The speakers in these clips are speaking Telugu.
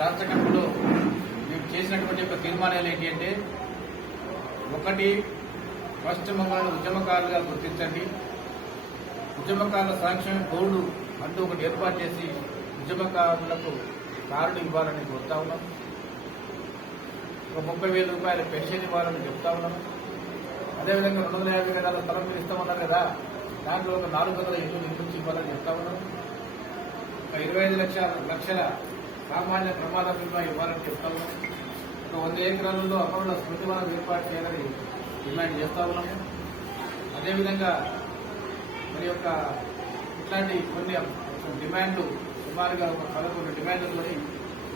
రాష్ట్ర కమిటీలో మేము చేసినటువంటి ఒక తీర్మానాలు ఏంటి అంటే, ఒకటి, ఫస్ట్ మమ్మల్ని ఉద్యమకారులుగా గుర్తించండి. ఉద్యమకారుల సంక్షేమ బోర్డు అంటూ ఒకటి ఏర్పాటు చేసి ఉద్యమకారులకు కార్డు ఇవ్వాలని కోరుతా ఉన్నాం. ఒక 30,000 రూపాయల పెన్షన్ ఇవ్వాలని చెప్తా ఉన్నాము. అదేవిధంగా 250 గజాల స్థలం మీరు ఇస్తామన్నారు కదా, దాంట్లో ఒక 400 ఇల్లు నిర్మించి ఇవ్వాలని చెప్తా ఉన్నాము. ఒక 25 లక్షల సామాన్య ప్రమాద బీమా ఇవ్వాలని చెప్తా ఉన్నాము. ఒక 100 ఎకరాలలో అమరుల స్మృతి వనం ఏర్పాటు చేయాలని డిమాండ్ చేస్తా ఉన్నాము. అదేవిధంగా మరి యొక్క ఇట్లాంటి కొన్ని డిమాండ్లు సుమారుగా ఒక 11 డిమాండ్లతో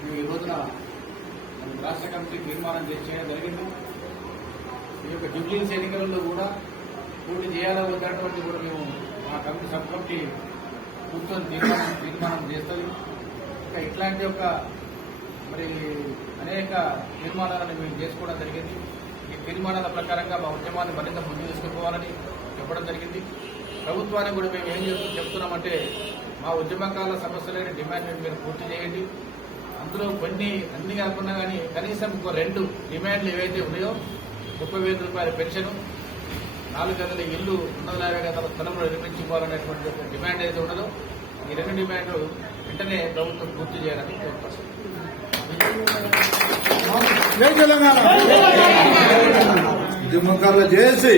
మేము ఈ రోజున రాష్ట్ర కమిటీ తీర్మానం చేయడం జరిగింది. ఈ యొక్క జూబ్లీహిల్స్ ఎన్నికలలో కూడా పోటీ చేయాలా వద్దటువంటి కూడా మేము మా కమిటీ సబ్ కమిటీ కూర్చొని తీర్మానం చేస్తుంది. ఇంకా ఇట్లాంటి ఒక మరి అనేక తీర్మానాలను మేము చేసుకోవడం జరిగింది. ఈ తీర్మానాల ప్రకారంగా మా ఉద్యమాన్ని మరింత ముందు తీసుకుపోవాలని చెప్పడం జరిగింది. ప్రభుత్వాన్ని కూడా మేము ఏం చెప్తున్నామంటే, మా ఉద్యమకాల సమస్యలైన డిమాండ్ మీరు పూర్తి చేయండి. అందులో కొన్ని అన్ని కాకుండా కానీ కనీసం ఇంకో 2 డిమాండ్లు ఏవైతే ఉన్నాయో, 30,000 రూపాయల పెన్షన్, 4 గదుల ఇల్లు, 250 గదుల స్థలంలో నిర్మించి ఇవ్వాలనేటువంటి ఒక డిమాండ్ ఏదైతే ఉన్నదో, ఈ 2 డిమాండ్లు వెంటనే ప్రభుత్వం పూర్తి చేయాలని కోరుతాం. జై తెలంగాణ. ఉద్యమకారుల జేఏసీ.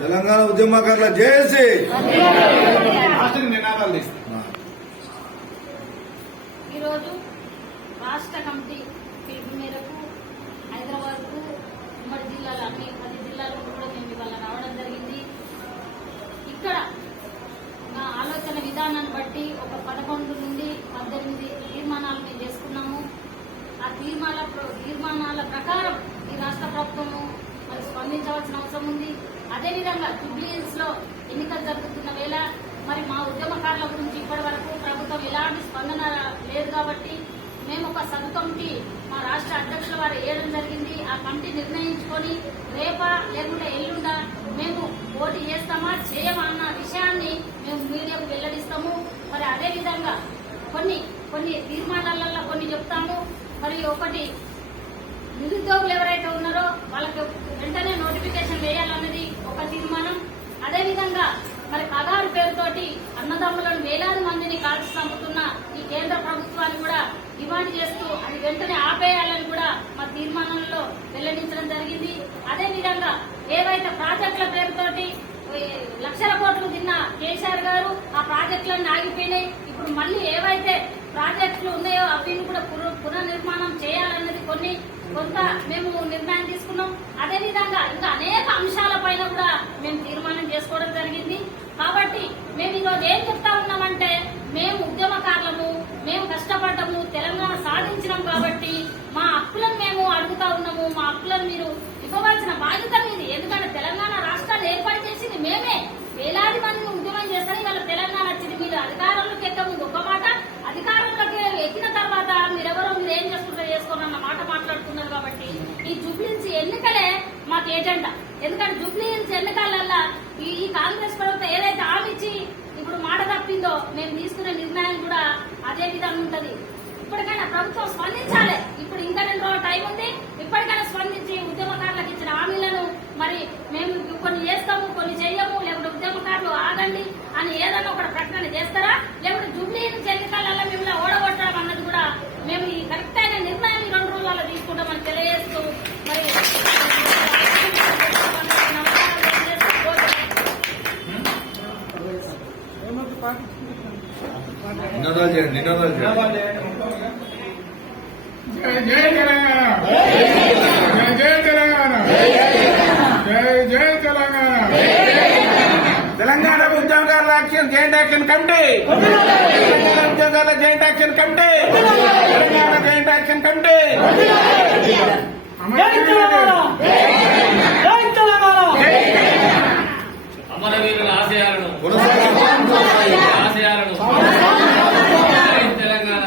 తెలంగాణ ఉద్యమకారుల జేఏసీ. ఈరోజు రాష్ట్ర కమిటీ పిలుపు మేరకు హైదరాబాద్ కు ఉమ్మడి జిల్లాలో అన్ని 10 జిల్లాలకు కూడా మేము ఇవాళ రావడం జరిగింది. ఇక్కడ నా ఆలోచన విధానాన్ని బట్టి ఒక 11 నుండి 18 తీర్మానాలు మేము చేసుకున్నాము. ఆ తీర్మానాల ప్రకారం ఈ రాష్ట్ర ప్రభుత్వము మరి స్పందించవలసిన అవసరం ఉంది. అదేవిధంగా జూబ్లీహిల్స్ లో ఎన్నికలు జరుగుతున్న వేళ మరి మా ఉద్యమకారుల గురించి ఇప్పటి వరకు ప్రభుత్వం ఎలాంటి స్పందన లేదు కాబట్టి మేము ఒక సబ్ కమిటీ మా రాష్ట్ర అధ్యక్షుల వారు వేయడం జరిగింది. ఆ కమిటీ నిర్ణయించుకొని రేపా లేకుంటే ఎల్లుండా మేము పోటీ చేస్తామా చేయమా అన్న విషయాన్ని మేము మీడియాకు వెల్లడిస్తాము. మరి అదేవిధంగా కొన్ని తీర్మానాలలో కొన్ని చెప్తాము. మరి ఒకటి, నిరుద్యోగులు ఎవరైతే ఉన్నారో వాళ్ళకి వెంటనే నోటిఫికేషన్ వేయాలన్నది ఒక తీర్మానం. అదేవిధంగా మరి పగారు పేరుతోటి అన్నదమ్ములను వేలాది మందిని కాల్చి చంపుతున్న ఈ కేంద్ర ప్రభుత్వాన్ని కూడా డిమాండ్ చేస్తూ అది వెంటనే ఆపేయాలని కూడా మా తీర్మానంలో వెల్లడించడం జరిగింది. అదేవిధంగా ఏవైతే ప్రాజెక్టుల పేరుతోటి లక్షల కోట్లు తిన్న కేసీఆర్ గారు ఆ ప్రాజెక్టులన్నీ ఆగిపోయినాయి. ఇప్పుడు మళ్లీ ఏవైతే ప్రాజెక్టులు ఉన్నాయో అవిని కూడా పునర్నిర్మాణం చేయాలన్నది కొంత మేము నిర్ణయం తీసుకున్నాం. అదేవిధంగా ఇంకా అనేక అంశాలపైన కూడా మేము తీర్మానం చేసుకోవడం జరిగింది. కాబట్టి మేము ఈరోజు ఏం చెప్తా ఉన్నామంటే, మేము ఉద్యమకారులము, మేము కష్టపడ్డము, తెలంగాణ సాధించినాం కాబట్టి మా హక్కులను మేము అడుగుతా ఉన్నాము. మా హక్కులను మీరు ఇవ్వవలసిన బాధ్యత మీది. ఎందుకంటే తెలంగాణ రాష్ట్రాన్ని ఏర్పాటు చేసింది మేమే. వేలాది మందిని ఉద్యమం చేస్తారని వాళ్ళ తెలంగాణ వచ్చింది. మీరు అధికారంలోకి ఎక్క ముందు ఒక మాట, అధికారంలోకి ఎక్కిన తర్వాత మీరెవరో మీరు ఏం చేసుకుంటారో చేసుకోనన్న మాట మాట్లాడుతున్నారు. కాబట్టి ఈ జూబ్లీహిల్స్ ఎన్నికలే మాకు ఏజెండా. ఎందుకంటే జూబ్లీహిల్స్ ఎన్నికలల్లా ఈ కాంగ్రెస్ ప్రభుత్వం ఏదైతే హామీ ఇచ్చి ఇప్పుడు మాట తప్పిందో మేము తీసుకునే నిర్ణయం కూడా అదే విధంగా ఉంటది. ఇప్పటికైనా ప్రభుత్వం స్పందించాలి. ఇప్పుడు ఇంకా 2 రోజుల టైం ఉంది. ఇప్పటికైనా స్పందించి ఉద్యమకారులకు ఇచ్చిన హామీలను మరి మేము కొన్ని చేస్తాము, కొన్ని చెయ్యము, లేకుంటే ఉద్యమకారులు ఆగండి అని ఏదన్నా ఒక ప్రకటన చేస్తారా, లేకుంటే జూబ్లీహిల్స్ ఎన్నికలలో మిమ్మల్ని ఓడగొట్టడం అన్నది కూడా మేము ఈ కరెక్ట్ అయిన నిర్ణయం ఈ 2 రోజులలో తీసుకుంటామని తెలియజేస్తూ మరి నినాదాలు చేయండి. జై తెలంగాణ, జై తెలంగాణ, జై తెలంగాణ. తెలంగాణ ఉద్యమకారుల యాక్షన్ జాయింట్ యాక్షన్ కమిటీ, ఉద్యోగాల joint action committee, Telangana joint action committee. అమరవీరుల ఆశయాలను తెలంగాణ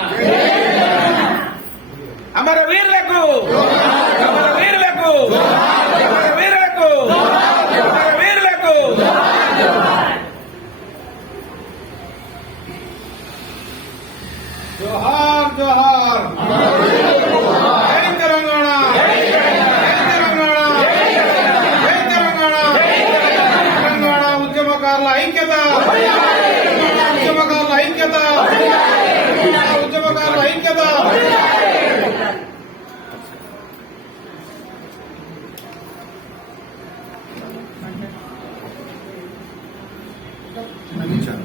అమరవీరులకు, అమరవీరులకు, అమరవీరులకు, అమరవీరులకు. ఉద్యమకారుల ఐక్యత, ఉద్యమకారుల ఐక్యత, ఉద్యమకారుల ఐక్యత. మంచిగా